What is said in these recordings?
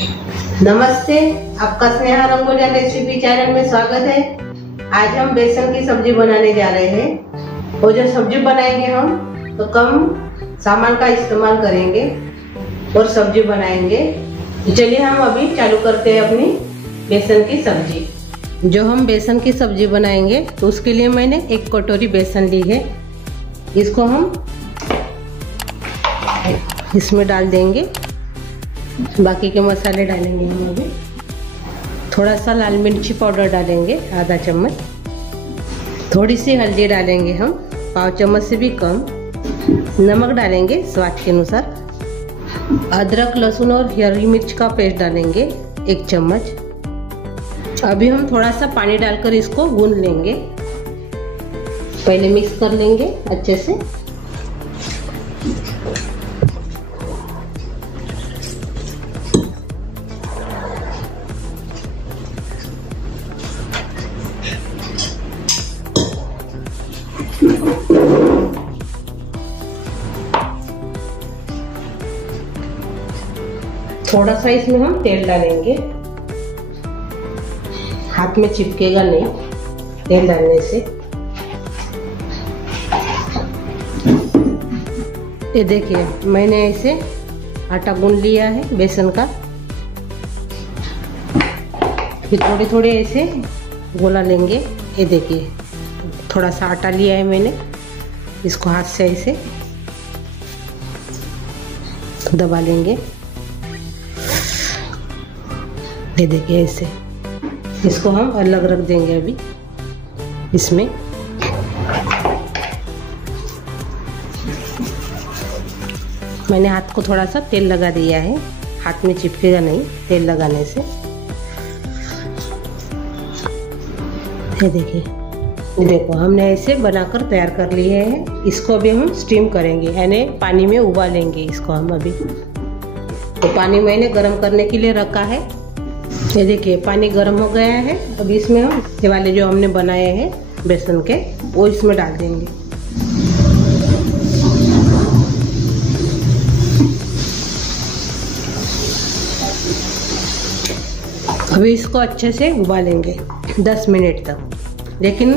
नमस्ते, आपका Sneha रंगोलिया recipe channel में स्वागत है। आज हम बेसन की सब्जी बनाने जा रहे हैं और जो सब्जी बनाएंगे हम तो कम सामान का इस्तेमाल करेंगे और सब्जी बनाएंगे। चलिए हम अभी चालू करते हैं अपनी बेसन की सब्जी। जो हम बेसन की सब्जी बनाएंगे तो उसके लिए मैंने 1 कटोरी बेसन ली है। इसको हम इसमें डाल देंगे। बाकी के मसाले डालेंगे हम अभी। थोड़ा सा लाल मिर्ची पाउडर डालेंगे आधा चम्मच। थोड़ी सी हल्दी डालेंगे हम, पाव चम्मच से भी कम। नमक डालेंगे स्वाद के अनुसार। अदरक लहसुन और हरी मिर्च का पेस्ट डालेंगे 1 चम्मच। अभी हम थोड़ा सा पानी डालकर इसको गूंद लेंगे। पहले मिक्स कर लेंगे अच्छे से। थोड़ा सा इसमें हम तेल डालेंगे, हाथ में चिपकेगा नहीं तेल डालने से। ये देखिए मैंने ऐसे आटा गूंद लिया है बेसन का। फिर थोड़े थोड़े ऐसे गोला लेंगे। ये देखिए थोड़ा सा आटा लिया है मैंने, इसको हाथ से ऐसे दबा लेंगे। ये देखिए ऐसे इसको हम अलग रख देंगे अभी इसमें। मैंने हाथ को थोड़ा सा तेल लगा दिया है, हाथ में चिपकेगा नहीं तेल लगाने से। ये देखो हमने ऐसे बनाकर तैयार कर लिए हैं। इसको अभी हम स्टीम करेंगे, यानी पानी में उबालेंगे इसको हम अभी। तो पानी मैंने गर्म करने के लिए रखा है। ये देखिए पानी गर्म हो गया है। अब इसमें हम ये वाले जो हमने बनाए हैं बेसन के वो इसमें डाल देंगे। अभी इसको अच्छे से उबालेंगे 10 मिनट तक। लेकिन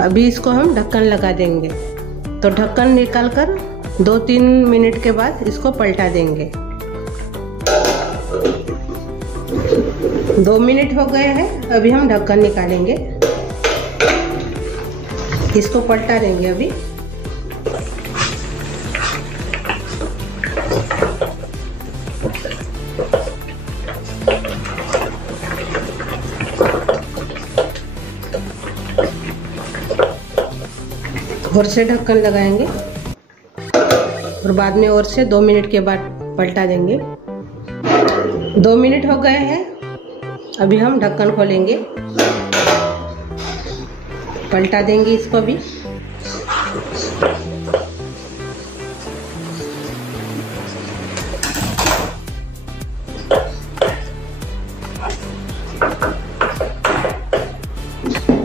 अभी इसको हम ढक्कन लगा देंगे। तो ढक्कन निकालकर 2-3 मिनट के बाद इसको पलटा देंगे। 2 मिनट हो गए हैं। अभी हम ढक्कन निकालेंगे, इसको पलटा देंगे अभी। और से ढक्कन लगाएंगे और बाद में और से 2 मिनट के बाद पलटा देंगे। 2 मिनट हो गए हैं। अभी हम ढक्कन खोलेंगे, पलटा देंगे इसको भी।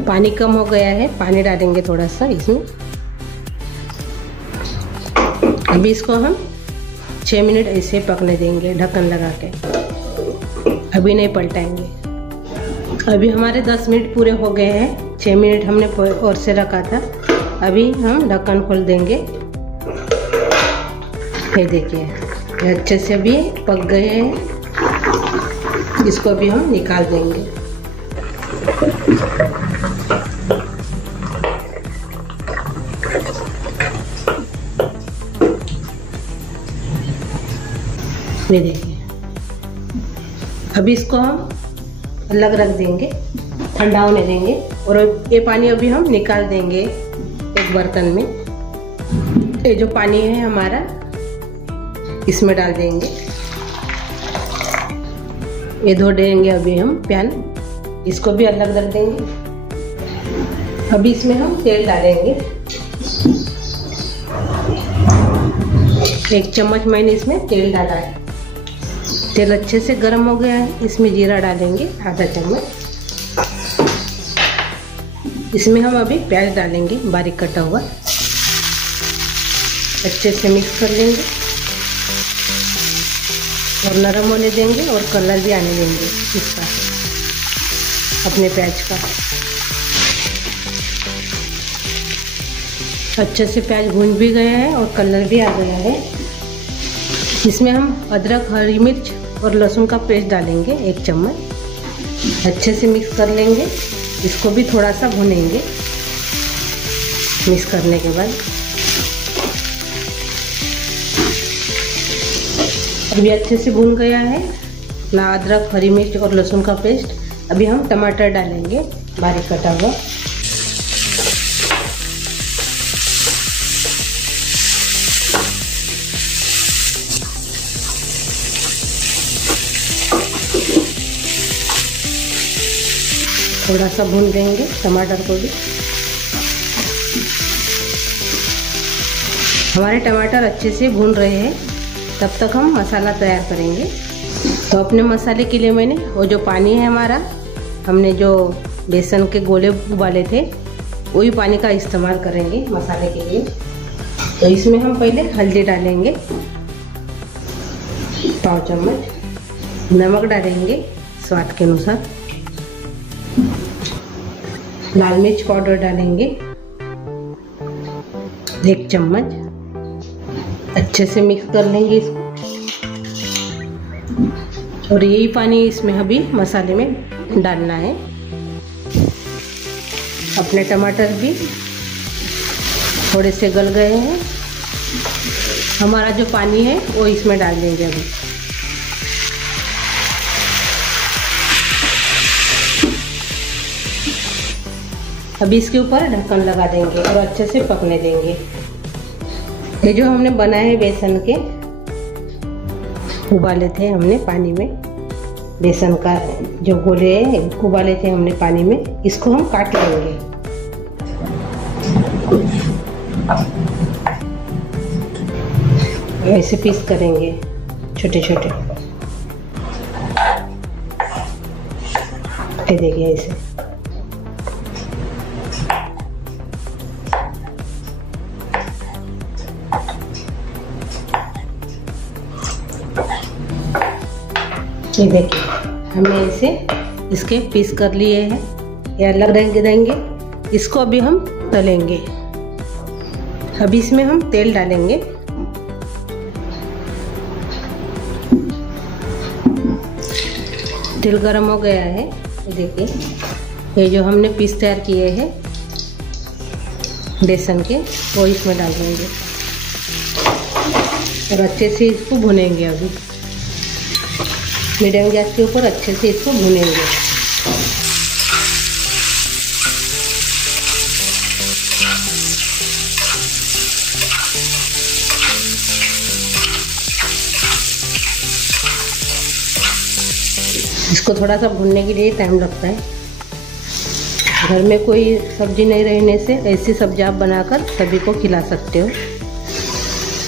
पानी कम हो गया है, पानी डालेंगे थोड़ा सा इसमें। अभी इसको हम 6 मिनट ऐसे पकने देंगे ढक्कन लगा के। अभी नहीं पलटाएंगे। अभी हमारे 10 मिनट पूरे हो गए हैं। 6 मिनट हमने और से रखा था। अभी हम ढक्कन खोल देंगे। ये देखिए अच्छे से भी पक गए हैं। इसको अभी हम निकाल देंगे। ये देखिए अभी इसको हम अलग रख देंगे, ठंडा होने देंगे। और ये पानी अभी हम निकाल देंगे एक बर्तन में। ये जो पानी है हमारा इसमें डाल देंगे। ये धो देंगे अभी हम पैन, इसको भी अलग रख देंगे। अभी इसमें हम तेल डालेंगे। 1 चम्मच मैंने इसमें तेल डाला है। तेल अच्छे से गर्म हो गया है। इसमें जीरा डालेंगे आधा चम्मच। इसमें हम अभी प्याज डालेंगे बारीक कटा हुआ। अच्छे से मिक्स कर लेंगे। और नरम होने देंगे और कलर भी आने देंगे इसका, अपने प्याज का। अच्छे से प्याज भून भी गया है और कलर भी आ गया है। इसमें हम अदरक, हरी मिर्च और लहसुन का पेस्ट डालेंगे 1 चम्मच। अच्छे से मिक्स कर लेंगे, इसको भी थोड़ा सा भूनेंगे। मिक्स करने के बाद अभी अच्छे से भून गया है ना अदरक, हरी मिर्च और लहसुन का पेस्ट। अभी हम टमाटर डालेंगे बारीक कटा हुआ। थोड़ा सा भून देंगे टमाटर को भी। हमारे टमाटर अच्छे से भून रहे हैं, तब तक हम मसाला तैयार करेंगे। तो अपने मसाले के लिए मैंने वो जो पानी है हमारा, हमने जो बेसन के गोले उबाले थे, वही पानी का इस्तेमाल करेंगे मसाले के लिए। तो इसमें हम पहले हल्दी डालेंगे 1 चम्मच, नमक डालेंगे स्वाद के अनुसार, लाल मिर्च पाउडर डालेंगे 1 चम्मच। अच्छे से मिक्स कर लेंगे इसको। और यही पानी इसमें अभी मसाले में डालना है। अपने टमाटर भी थोड़े से गल गए हैं, हमारा जो पानी है वो इसमें डाल देंगे अभी। अभी इसके ऊपर ढक्कन लगा देंगे और अच्छे से पकने देंगे। ये जो हमने बनाए हैं बेसन के, उबाले थे हमने पानी में, बेसन का जो गोले उबाले थे हमने पानी में, इसको हम काट लेंगे। ऐसे पीस करेंगे छोटे छोटे, ये देखिए ऐसे। ये देखिए हमने इसे इसके पीस कर लिए हैं, ये अलग रंग देंगे। इसको अभी हम तलेंगे। अभी इसमें हम तेल डालेंगे। तेल गरम हो गया है, ये देखिए। ये जो हमने पीस तैयार किए हैं बेसन के, वो इसमें डाल देंगे और अच्छे से इसको भुनेंगे। अभी मीडियम गैस के ऊपर अच्छे से इसको भुनेंगे। इसको थोड़ा सा भुनने के लिए टाइम लगता है। घर में कोई सब्जी नहीं रहने से ऐसी सब्जी आप बनाकर सभी को खिला सकते हो।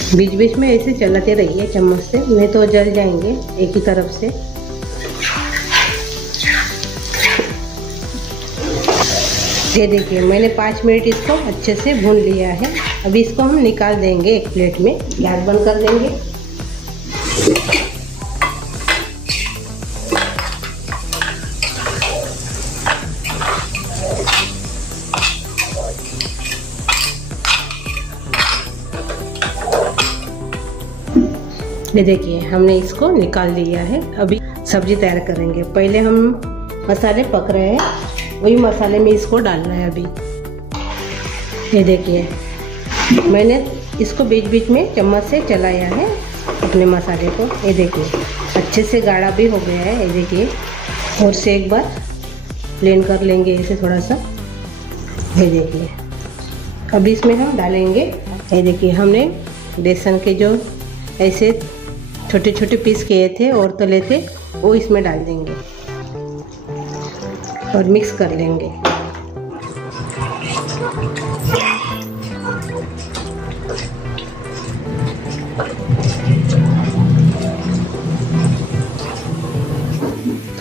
बीच बीच में ऐसे चलाते रहिए चम्मच से, नहीं तो जल जाएंगे एक ही तरफ से। ये देखिए मैंने 5 मिनट इसको अच्छे से भून लिया है। अभी इसको हम निकाल देंगे एक प्लेट में। गैस बंद कर देंगे। ये देखिए हमने इसको निकाल लिया है। अभी सब्जी तैयार करेंगे। पहले हम मसाले पक रहे हैं, वही मसाले में इसको डालना है अभी। ये देखिए मैंने इसको बीच बीच में चम्मच से चलाया है अपने मसाले को। ये देखिए अच्छे से गाढ़ा भी हो गया है। ये देखिए और से एक बार प्लेन कर लेंगे ऐसे थोड़ा सा। ये देखिए अभी इसमें हम डालेंगे। ये देखिए हमने बेसन के जो ऐसे छोटे छोटे पीस किए थे और तले थे, वो इसमें डाल देंगे और मिक्स कर लेंगे।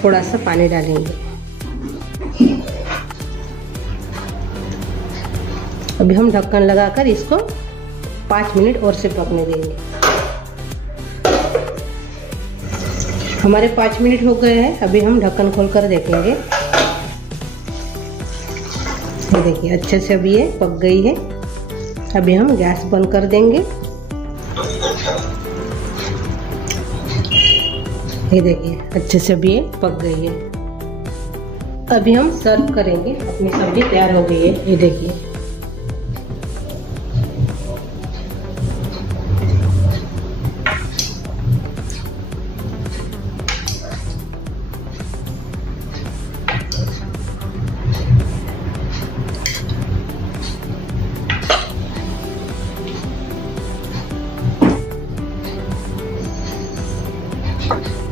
थोड़ा सा पानी डालेंगे। अभी हम ढक्कन लगाकर इसको 5 मिनट और से पकने देंगे। हमारे 5 मिनट हो गए हैं। अभी हम ढक्कन खोल कर देखेंगे। ये देखिए अच्छे से अभी ये पक गई है। अभी हम गैस बंद कर देंगे। ये देखिए अच्छे से अभी ये पक गई है। अभी हम सर्व करेंगे। अपनी सब्जी तैयार हो गई है। ये देखिए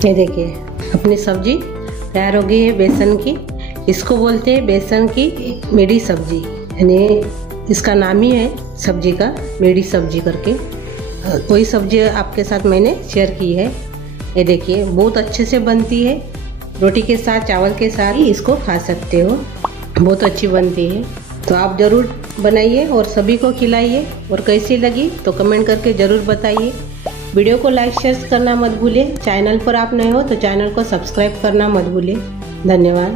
ये देखिए अपनी सब्जी तैयार हो गई है बेसन की। इसको बोलते हैं बेसन की मेडी सब्जी, यानी इसका नाम ही है सब्जी का मेडी सब्जी करके। वही सब्जी आपके साथ मैंने शेयर की है। ये देखिए बहुत अच्छे से बनती है। रोटी के साथ चावल के साथ ही इसको खा सकते हो। बहुत अच्छी बनती है। तो आप ज़रूर बनाइए और सभी को खिलाइए। और कैसी लगी तो कमेंट करके ज़रूर बताइए। वीडियो को लाइक शेयर करना मत भूलिए। चैनल पर आप नए हो तो चैनल को सब्सक्राइब करना मत भूलिए। धन्यवाद।